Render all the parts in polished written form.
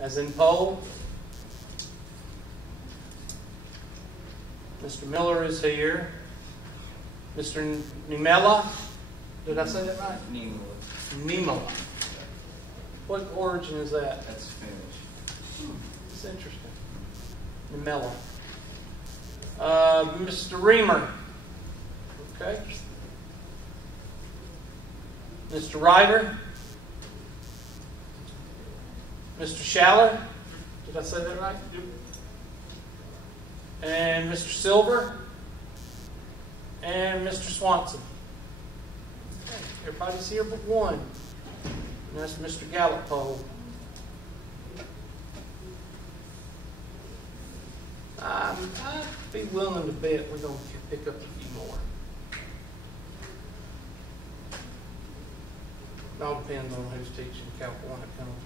as in pole. Mr. Miller is here. Mr. Niemela, did I say that right? Niemela. What origin is that? That's Finnish. It's interesting. Niemela. Mr. Reamer. Okay. Mr. Ryder. Mr. Schaller. Did I say that right? Yep. And Mr. Silver. And Mr. Swanson. Okay. Everybody's here but one. And that's Mr. Gallopole. I'd be willing to bet we're going to pick up a few more. It all depends on who's teaching California Pendleton.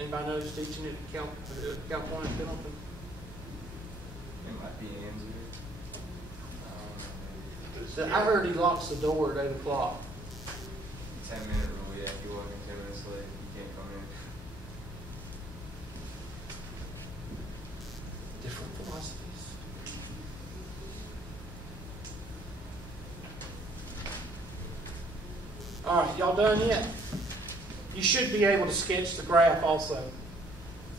Anybody know who's teaching it at California Pendleton? It might be Angie. I heard he locks the door at 8 o'clock. 10-minute rule, yeah. If you walk in 10 minutes late, you can't come in. Different philosophies. All right, y'all done yet? You should be able to sketch the graph also.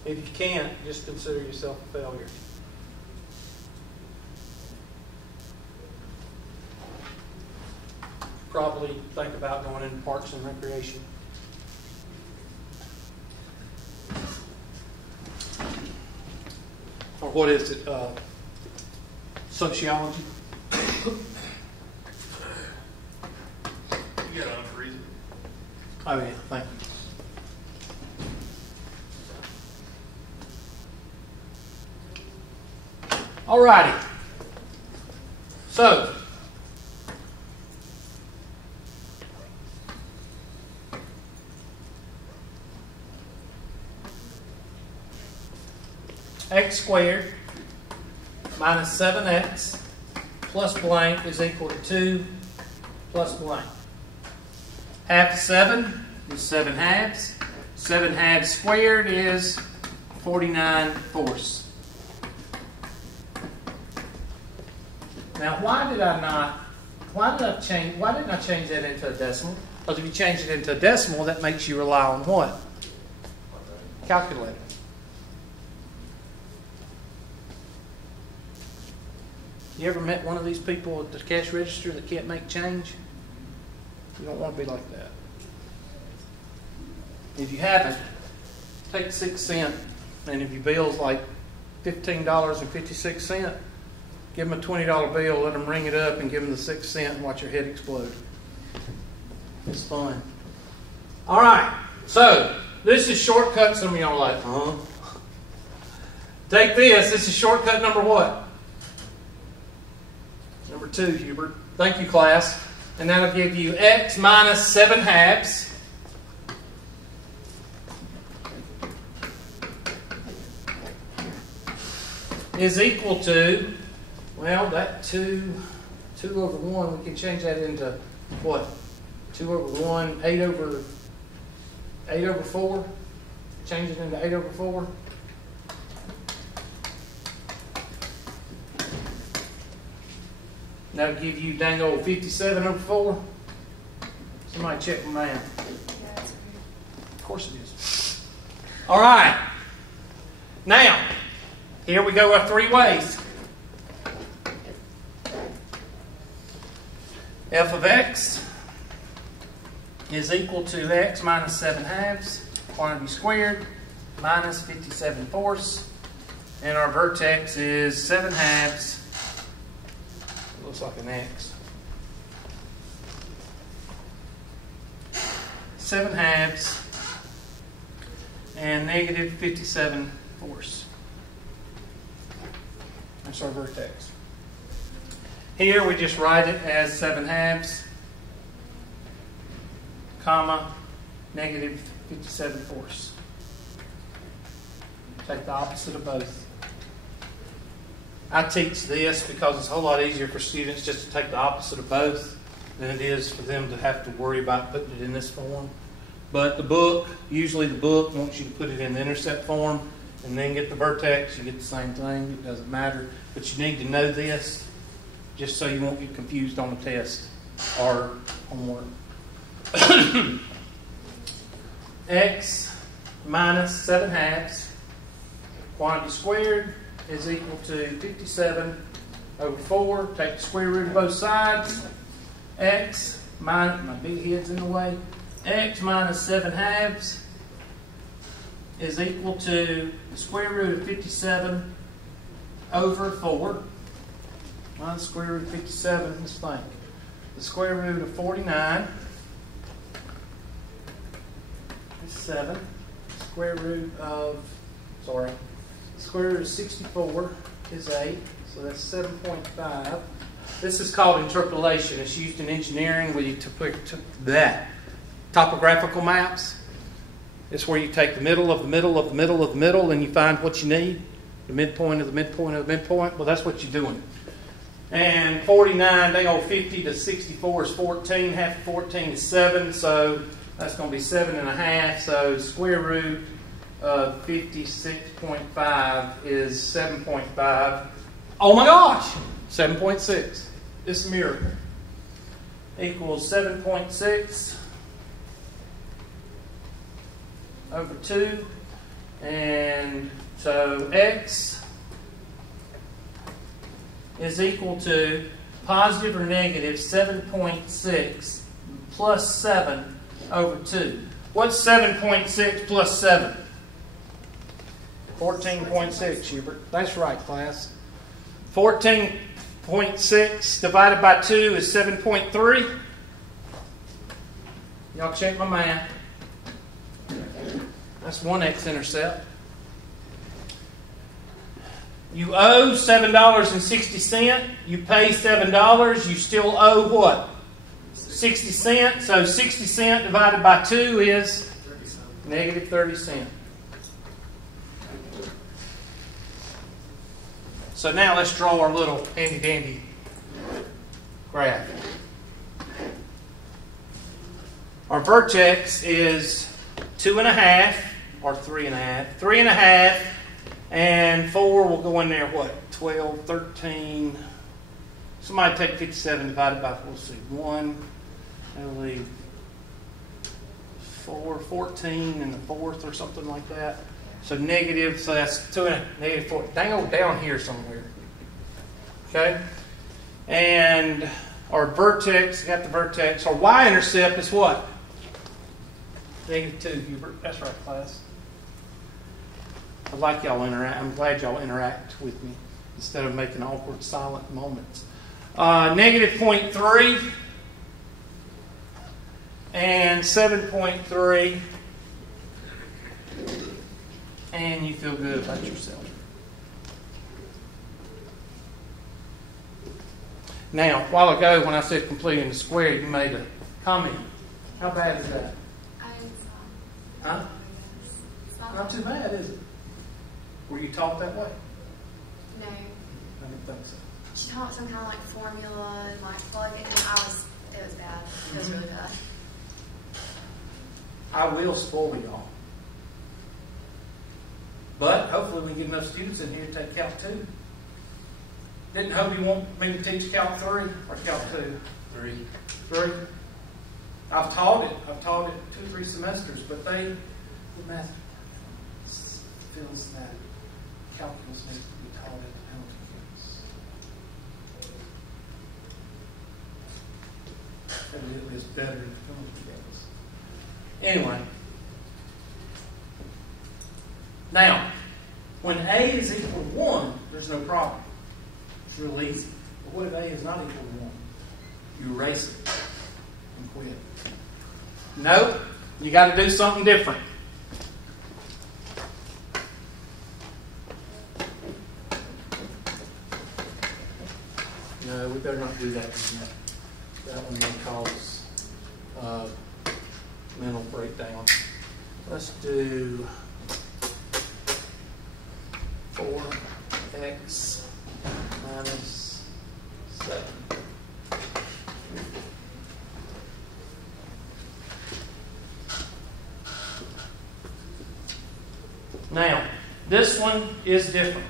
If you can't, just consider yourself a failure. Probably think about going into Parks and Recreation. Or what is it? Sociology? You got it on for reason. Oh yeah, thank you. Alrighty. So, x squared minus 7x plus blank is equal to 2 plus blank. Half of 7 is 7 halves. 7 halves squared is 49 fourths. Now, why didn't I change that into a decimal? Because if you change it into a decimal, that makes you rely on what? Calculator. You ever met one of these people at the cash register that can't make change? You don't want to be like that. If you haven't, take 6 cents, and if your bill's like $15.56, give them a $20 bill, let them ring it up, and give them the 6 cents and watch your head explode. It's fun. All right, so this is shortcut. Some of y'all are like, huh? Take this. This is shortcut number what? Number 2, Hubert. Thank you, class. And that'll give you x minus 7 halves is equal to, well, that 2 over 1, we can change that into what? 2 over 1, 8 over 4. Change it into 8 over 4. That'll give you dang old 57 over 4. Somebody check my math. Of course it is. All right. Now, here we go our 3 ways. F of x is equal to x minus 7 halves, quantity squared, minus 57 fourths. And our vertex is 7 halves. Looks like an X. 7 halves and negative 57 fourths. That's our vertex. Here we just write it as 7 halves, comma, negative 57 fourths. Take the opposite of both. I teach this because it's a whole lot easier for students just to take the opposite of both than it is for them to have to worry about putting it in this form. But the book, usually the book wants you to put it in the intercept form and then get the vertex. You get the same thing. It doesn't matter. But you need to know this just so you won't get confused on the test or homework. X minus 7 halves quantity squared is equal to 57 over 4. Take the square root of both sides. X minus, my big head's in the way. X minus 7 halves is equal to the square root of 57 over 4. Minus the square root of 57, let's think. The square root of 49 is 7. Square root of, square root of 64 is 8. So that's 7.5. This is called interpolation. It's used in engineering where you put that. Topographical maps. It's where you take the middle of the middle of the middle of the middle and you find what you need. The midpoint of the midpoint of the midpoint. Well, that's what you're doing. And 49, they go 50 to 64 is 14. Half of 14 is 7. So that's going to be 7.5. So square root of 56.5 is 7.5. Oh my gosh! 7.6. It's a miracle. Equals 7.6 over 2. And so X is equal to positive or negative 7.6 plus 7 over 2. What's 7.6 plus 7? 14.6, Hubert. That's right, class. 14.6 divided by 2 is 7.3. Y'all check my math. That's one x-intercept. You owe $7.60. You pay $7. You still owe what? 60 cents. So 60 cents divided by 2 is negative 30 cents. So now let's draw our little handy-dandy graph. Our vertex is 2.5 or 3.5. 3.5 and 4 will go in there, what? 12, 13. Somebody take 57 divided by 4. Let's see. 1, that'll leave 4, 14 in the fourth or something like that. So negative, so that's 2 and negative 4. Dang, go down here somewhere. Okay? And our vertex, got the vertex. Our y-intercept is what? Negative 2, Hubert. That's right, class. I like y'all interact. I'm glad y'all interact with me instead of making awkward silent moments. Negative 0.3 and 7.3. And you feel good about yourself. Now, a while ago when I said completing the square, you made a comment. How bad is that? Huh? Not too bad, is it? Were you taught that way? No. I didn't think so. She taught some kind of like formula and like plug it in. It was bad. It was really bad. I will spoil y'all. But hopefully we get enough students in here to take Calc 2. Didn't hope you want me to teach Calc 3 or Calc 2? 3. I've taught it 2 or 3 semesters, but the math feels that calculus needs to be taught at the penalty phase. It is better in the penalty phase. Anyway. Now, when A is equal to 1, there's no problem. It's real easy. But what if A is not equal to 1? You erase it and quit. Nope. You got to do something different. No, we better not do that one yet. That one may cause mental breakdown. Let's do 4x minus 7. Now, this one is different,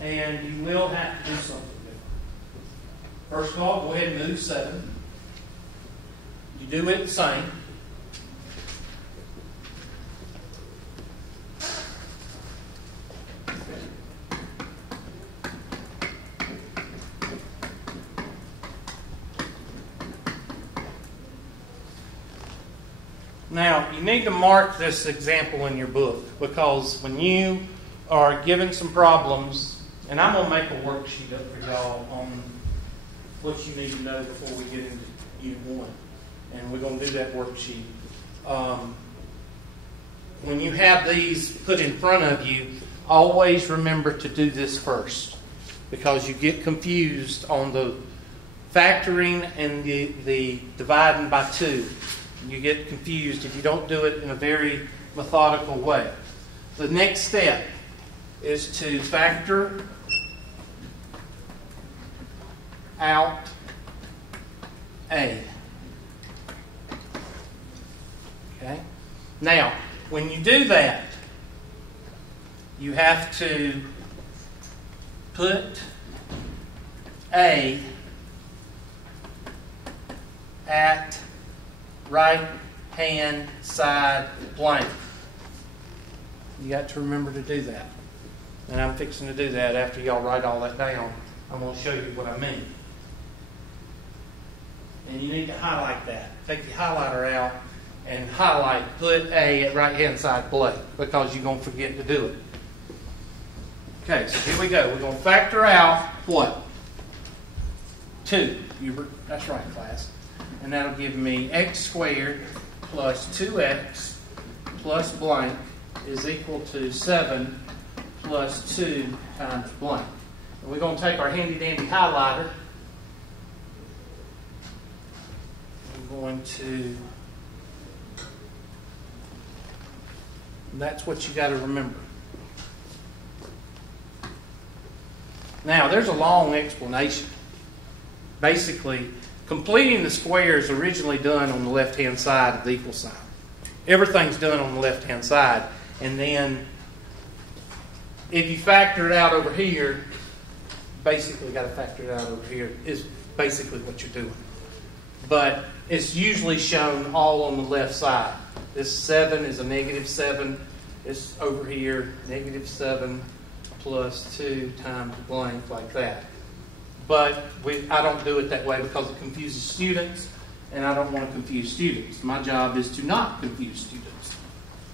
and you will have to do something different. First of all, go ahead and move 7. You do it the same. Now, you need to mark this example in your book, because when you are given some problems, and I'm going to make a worksheet up for y'all on what you need to know before we get into Unit 1. And we're going to do that worksheet. When you have these put in front of you, always remember to do this first, because you get confused on the factoring and the dividing by 2. You get confused if you don't do it in a very methodical way. The next step is to factor out A. Okay? Now, when you do that, you have to put A at right-hand side blank. You got to remember to do that. And I'm fixing to do that after y'all write all that down. I'm going to show you what I mean. And you need to highlight that. Take the highlighter out and highlight, put A at right-hand side blank, because you're going to forget to do it. Okay, so here we go. We're going to factor out what? 2. That's right, class. And that'll give me x squared plus 2x plus blank is equal to 7 plus 2 times blank. And we're going to take our handy-dandy highlighter. We're going to... That's what you got to remember. Now, there's a long explanation. Basically, completing the square is originally done on the left-hand side of the equal sign. Everything's done on the left-hand side. And then, if you factor it out over here, basically got to factor it out over here, is basically what you're doing. But it's usually shown all on the left side. This 7 is a negative 7. It's over here, negative 7 plus 2 times blank, like that. But I don't do it that way because it confuses students, and I don't want to confuse students. My job is to not confuse students.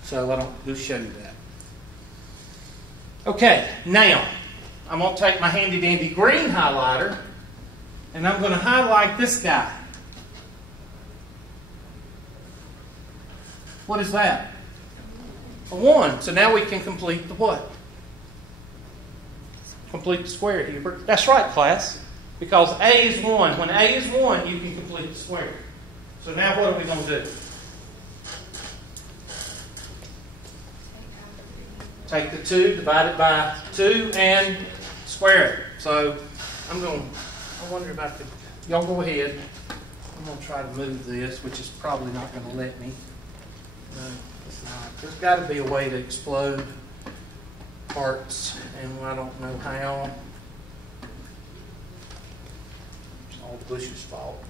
So I don't do show you that. Okay, now I'm going to take my handy-dandy green highlighter, and I'm going to highlight this guy. What is that? A 1. So now we can complete the what? Complete the square, Hubert. That's right, class. Because A is 1. When A is 1, you can complete the square. So now what are we going to do? Take the 2, divide it by 2, and square it. So I wonder if I could, y'all go ahead. I'm going to try to move this, which is probably not going to let me. No, it's not. There's got to be a way to explode parts, and I don't know how. It's all Bush's fault.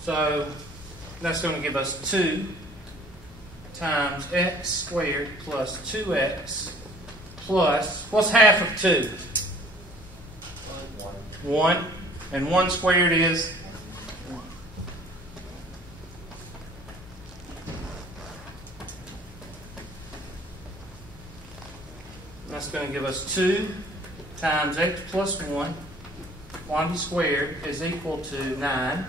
So that's going to give us 2 times x squared plus 2x plus, what's half of 2? 1. And 1 squared is 1. That's going to give us 2 times x plus 1. Quantity squared is equal to 9.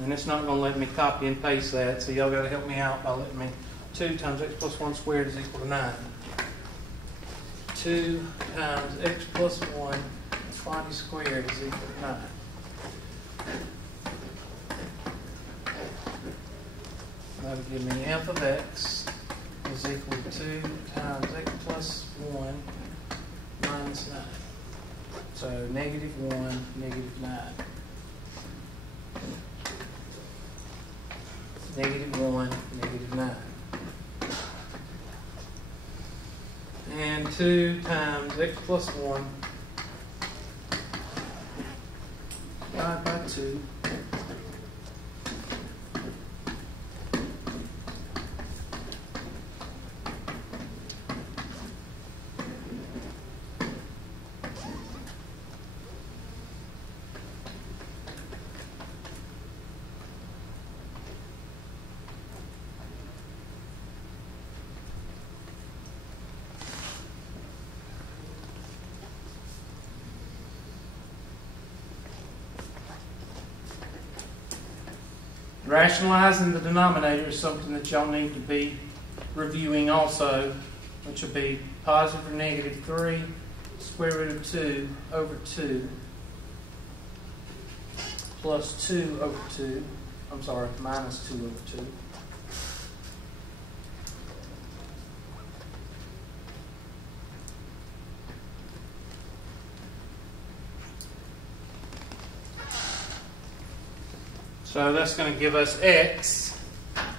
And it's not going to let me copy and paste that, so y'all got to help me out by letting me. 2 times x plus 1 squared is equal to 9. 2 times x plus 1 quantity squared is equal to 9. that'll give me f of x is equal to 2 times x plus 1 minus 9. So negative 1, negative 9. Negative 1, negative 9. And 2 times x plus 1 divided by 2. Rationalizing the denominator is something that y'all need to be reviewing also, which will be positive or negative 3 square root of 2 over 2 plus 2 over 2. I'm sorry, minus 2 over 2. So that's going to give us x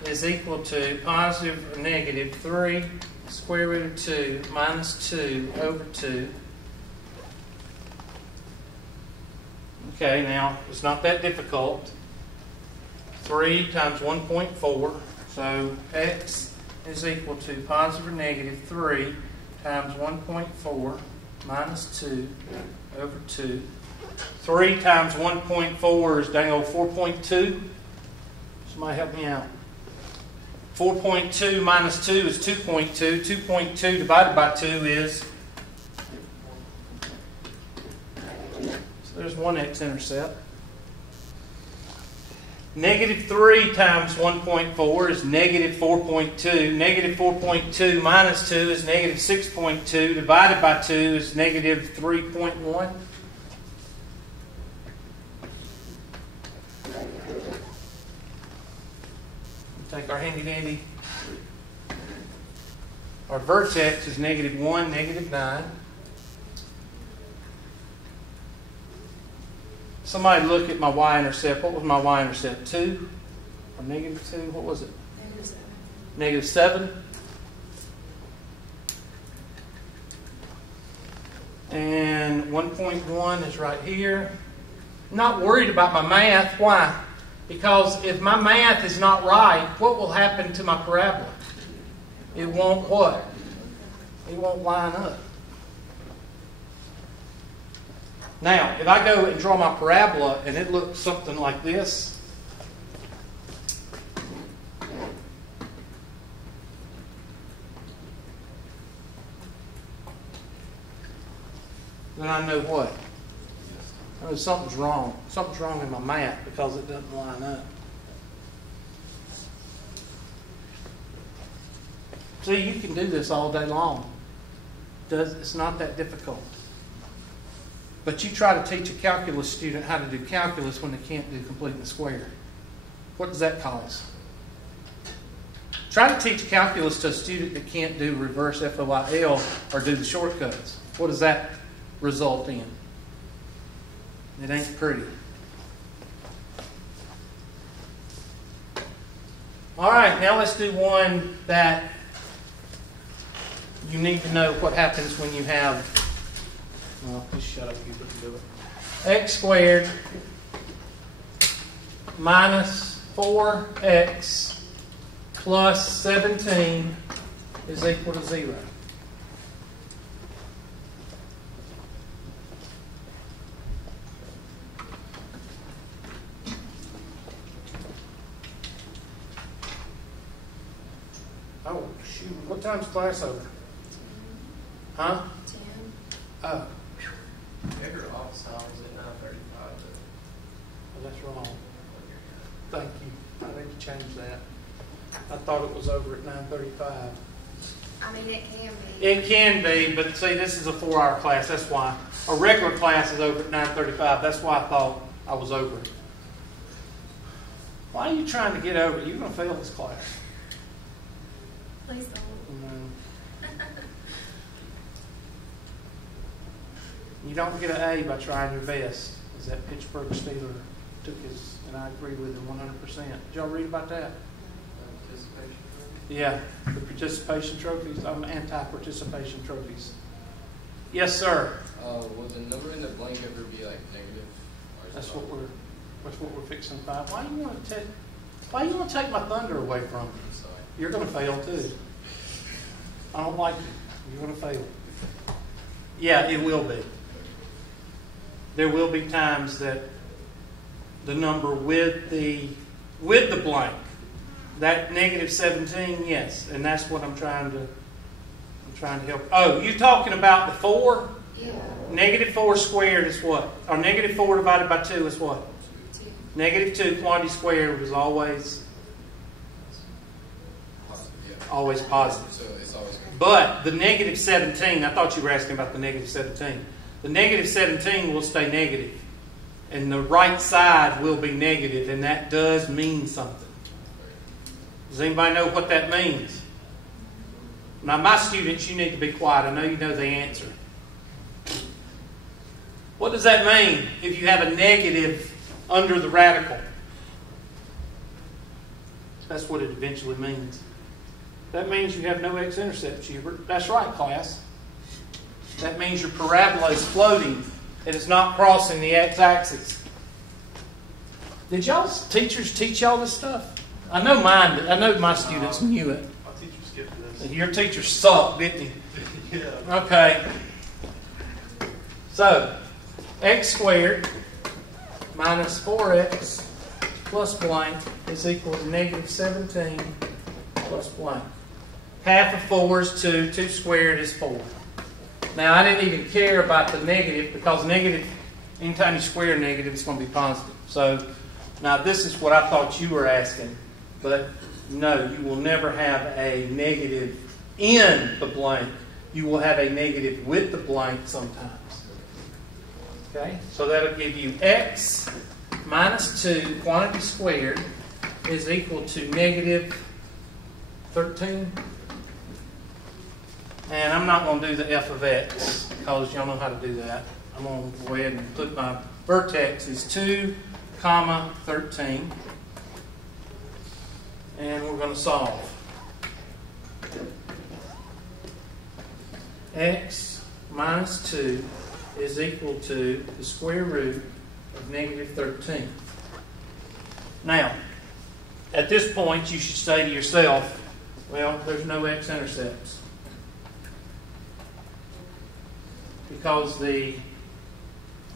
is equal to positive or negative 3 square root of 2 minus 2 over 2. Okay, now it's not that difficult. 3 times 1.4. So x is equal to positive or negative 3 times 1.4 minus 2 over 2. 3 times 1.4 is dang old 4.2. Somebody help me out. 4.2 minus 2 is 2.2. 2.2 divided by 2 is... So there's one x-intercept. Negative 3 times 1.4 is negative 4.2. Negative 4.2 minus 2 is negative 6.2. Divided by 2 is negative 3.1. Take our handy dandy. Our vertex is negative 1, negative 9. Somebody look at my y-intercept. What was my y-intercept? 2 or negative 2? What was it? Negative 7. Negative 7. And 1.1 is right here. I'm not worried about my math. Why? Because if my math is not right, what will happen to my parabola? It won't what? It won't line up. Now, if I go and draw my parabola and it looks something like this, then I know what? I know something's wrong. Something's wrong in my math because it doesn't line up. See, you can do this all day long. It's not that difficult. But you try to teach a calculus student how to do calculus when they can't do completing the square. What does that cause? Try to teach calculus to a student that can't do reverse FOIL or do the shortcuts. What does that result in? It ain't pretty. All right, now let's do one that you need to know what happens when you have, well, just shut up, you can do it. X squared minus 4x plus 17 is equal to 0. Oh, shoot. What time's class over? Huh? 10. Oh. Your office hours at 9:35. Well, that's wrong. Thank you. I need to change that. I thought it was over at 9:35. I mean, it can be. It can be, but see, this is a 4-hour class. That's why. A regular class is over at 9:35. That's why I thought I was over. Why are you trying to get over it? You're going to fail this class. Please don't. You don't get an A by trying your best, as that Pittsburgh Steeler took his, and I agree with him 100%. Did y'all read about that? Participation. Yeah, the participation trophies. I'm anti-participation trophies. Yes, sir. Will the number in the blank ever be like negative? Or is That's it what we're fixing to find. Why you want to take my thunder away from me? Sorry. You're going to fail too. I don't like you. You're going to fail. Yeah, it will be. There will be times that the number with the blank, that negative 17, yes, and that's what I'm trying to help. Oh, you talking about the 4? Yeah. Negative 4 squared is what? Or negative 4 divided by 2 is what? 2. Negative 2 quantity squared was always Positive, yeah. always positive. So it's always going to be. But the negative 17, I thought you were asking about the negative 17. The negative 17 will stay negative. And the right side will be negative, and that does mean something. Does anybody know what that means? Now, my students, you need to be quiet. I know you know the answer. What does that mean if you have a negative under the radical? That's what it eventually means. That means you have no x-intercepts, Hubert. That's right, class. That means your parabola is floating. It is not crossing the x-axis. Did y'all's teachers teach y'all this stuff? I know mine did. I know my students knew it. My teacher skipped this. Your teacher sucked, didn't he? Yeah. Okay. So, x squared minus 4x plus blank is equal to negative 17 plus blank. Half of 4 is 2. 2 squared is 4. Now, I didn't even care about the negative because negative, anytime you square a negative, it's going to be positive. So, now this is what I thought you were asking. But no, you will never have a negative in the blank. You will have a negative with the blank sometimes. Okay? So that'll give you x minus 2 quantity squared is equal to negative 13. And I'm not going to do the f of x because y'all know how to do that. I'm going to go ahead and put my vertex is 2, 13. And we're going to solve. X minus 2 is equal to the square root of negative 13. Now, at this point, you should say to yourself, well, there's no x-intercepts. Because the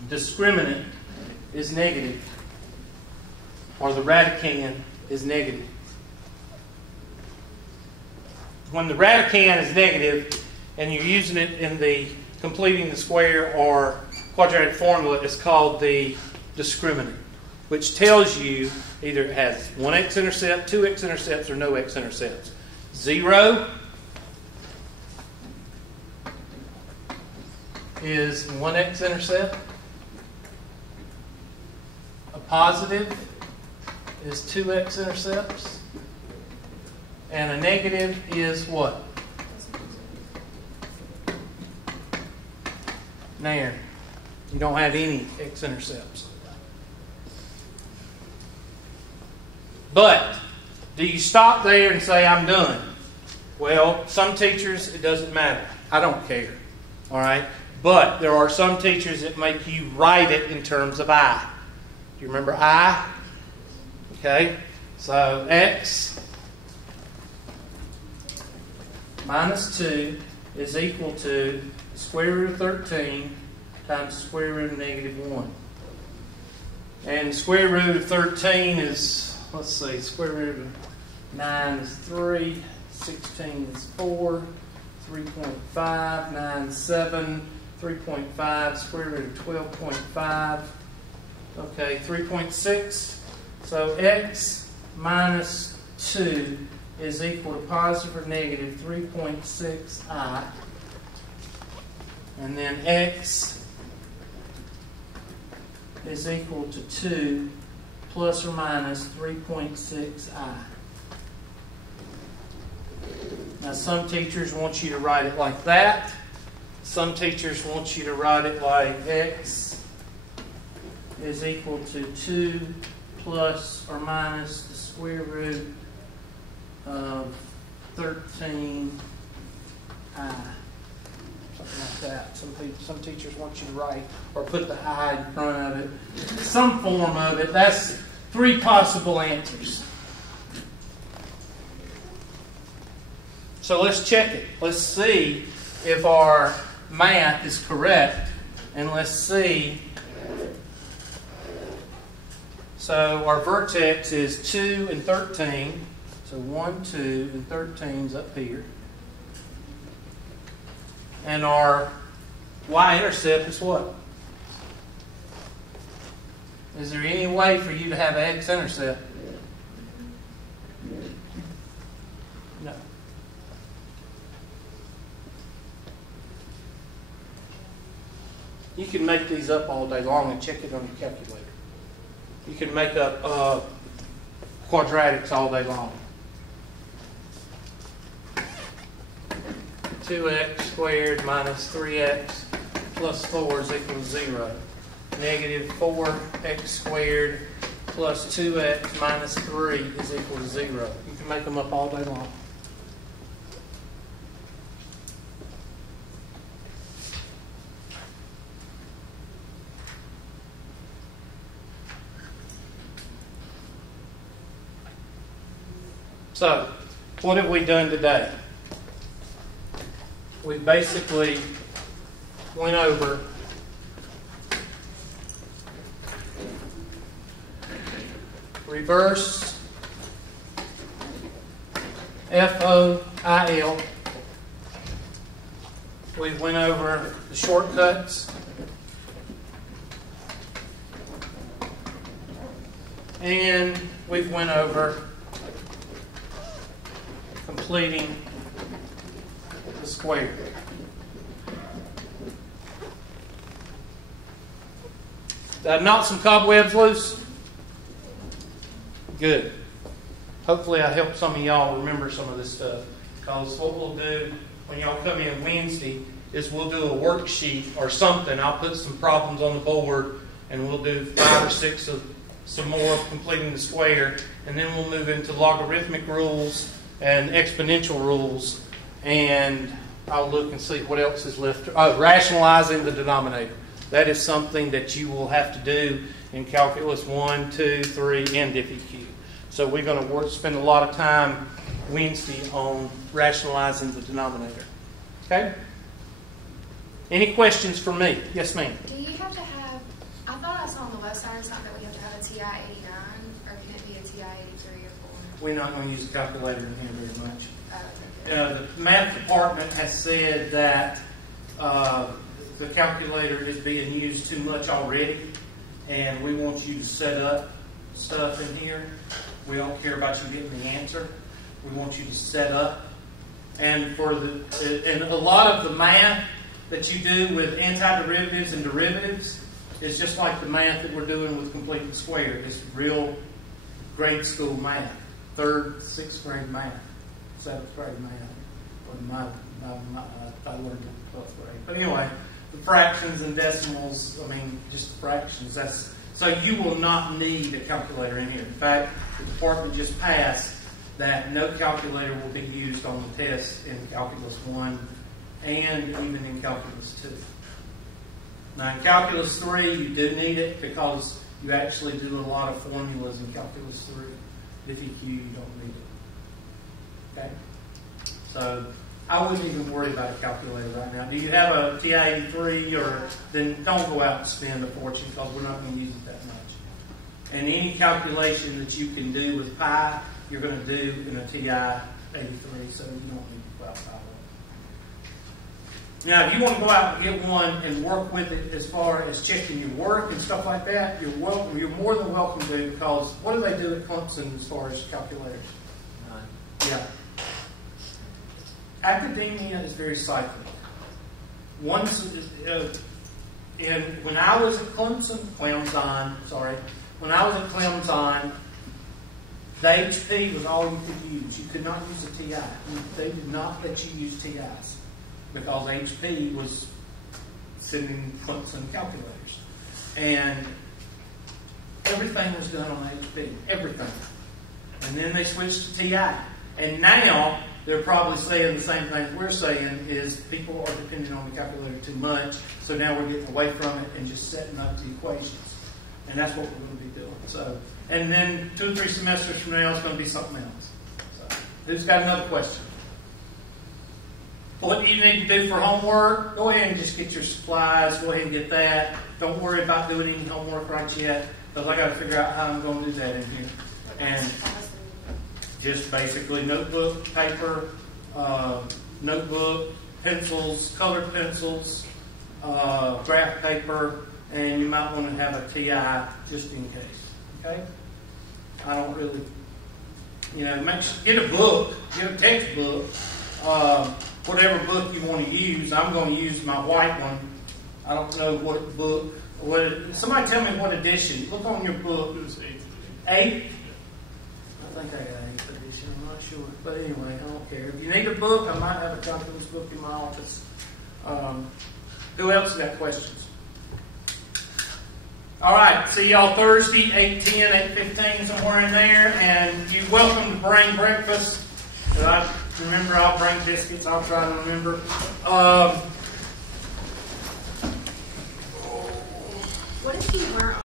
discriminant is negative, or the radicand is negative. When the radicand is negative, and you're using it in the completing the square or quadratic formula, it's called the discriminant, which tells you either it has one x-intercept, two x-intercepts, or no x-intercepts. 0 is one x-intercept. A positive is 2 x-intercepts. And a negative is what? There. You don't have any x-intercepts. But, do you stop there and say, I'm done? Well, some teachers, it doesn't matter. I don't care. All right? But there are some teachers that make you write it in terms of I. Do you remember I? Okay? So, x minus 2 is equal to the square root of 13 times the square root of negative 1. And the square root of 13 is, let's see, square root of 9 is 3, 16 is 4, 3.5, 9 is 7, 3.5, square root of 12.5. Okay, 3.6. So x minus 2 is equal to positive or negative 3.6i. And then x is equal to 2 plus or minus 3.6i. Now, some teachers want you to write it like that. Some teachers want you to write it like x is equal to 2 plus or minus the square root of 13i. Something like that. Some teachers want you to write or put the I in front of it. Some form of it. That's 3 possible answers. So let's check it. Let's see if our math is correct. And let's see. So our vertex is 2 and 13. So 1, 2, and 13 is up here. And our y-intercept is what? Is there any way for you to have an x-intercept? No. You can make these up all day long and check it on your calculator. You can make up quadratics all day long. 2x squared minus 3x plus 4 is equal to 0. Negative 4x squared plus 2x minus 3 is equal to 0. You can make them up all day long. So, what have we done today? We basically went over reverse FOIL. We went over the shortcuts. And we went over completing the square. Did I knock some cobwebs loose? Good. Hopefully I helped some of y'all remember some of this stuff. Because what we'll do when y'all come in Wednesday is we'll do a worksheet or something. I'll put some problems on the board and we'll do 5 or 6 of some more of completing the square. And then we'll move into logarithmic rules and exponential rules, and I'll look and see what else is left. Rationalizing the denominator. That is something that you will have to do in Calculus 1, 2, 3, and DiffEq. So we're going to spend a lot of time Wednesday on rationalizing the denominator. Okay? Any questions for me? Yes, ma'am. Do you have to have, I thought I saw on the website or something that we have to have a TI-89, or can it be a TI-83 or 4? We're not going to use a calculator in here very much. Okay. The math department has said that the calculator is being used too much already, and we want you to set up stuff in here. We don't care about you getting the answer. We want you to set up. And a lot of the math that you do with antiderivatives and derivatives is just like the math that we're doing with completing the square. It's real grade school math. 3rd, 6th grade math, 7th grade math. I learned it in 12th grade. But anyway, the fractions and decimals, I mean, just the fractions. So you will not need a calculator in here. In fact, the department just passed that no calculator will be used on the test in Calculus 1 and even in Calculus 2. Now in Calculus 3, you do need it because you actually do a lot of formulas in Calculus 3. DiffEq, you don't need it. Okay? So I wouldn't even worry about a calculator right now. Do you have a TI-83? Or then don't go out and spend a fortune because we're not going to use it that much. And any calculation that you can do with pi, you're going to do in a TI-83, so you don't need to go out and buy one. Now, if you want to go out and get one and work with it as far as checking your work and stuff like that, you're welcome. You're more than welcome to, because what do they do at Clemson as far as calculators? None. Yeah. Academia is very cyclic. Once, when I was at Clemson, when I was at Clemson, The HP was all you could use. You could not use a TI. They did not let you use TIs because HP was sending quantum calculators. And everything was done on HP. Everything. And then they switched to TI. And now they're probably saying the same thing we're saying is people are depending on the calculator too much. So now we're getting away from it and just setting up the equations. And that's what we're going to be doing. So, and then 2 or 3 semesters from now, it's going to be something else. So, who's got another question? What you need to do for homework, go ahead and just get your supplies. Go ahead and get that. Don't worry about doing any homework right yet, because I got to figure out how I'm going to do that in here. And just basically notebook, paper, notebook, pencils, colored pencils, graph paper, and you might want to have a TI just in case. Okay? I don't really, get a book, get a textbook, whatever book you want to use. I'm going to use my white one. I don't know what book. Somebody tell me what edition. Look on your book. It was 8th edition. 8th? I think I got 8th edition. I'm not sure. But anyway, I don't care. If you need a book, I might have a copy of this book in my office. Who else got questions? All right. See y'all Thursday, 8:10, 8:15, somewhere in there. And you're welcome to bring breakfast. Remember, I'll bring biscuits. I'll try to remember. What if you weren't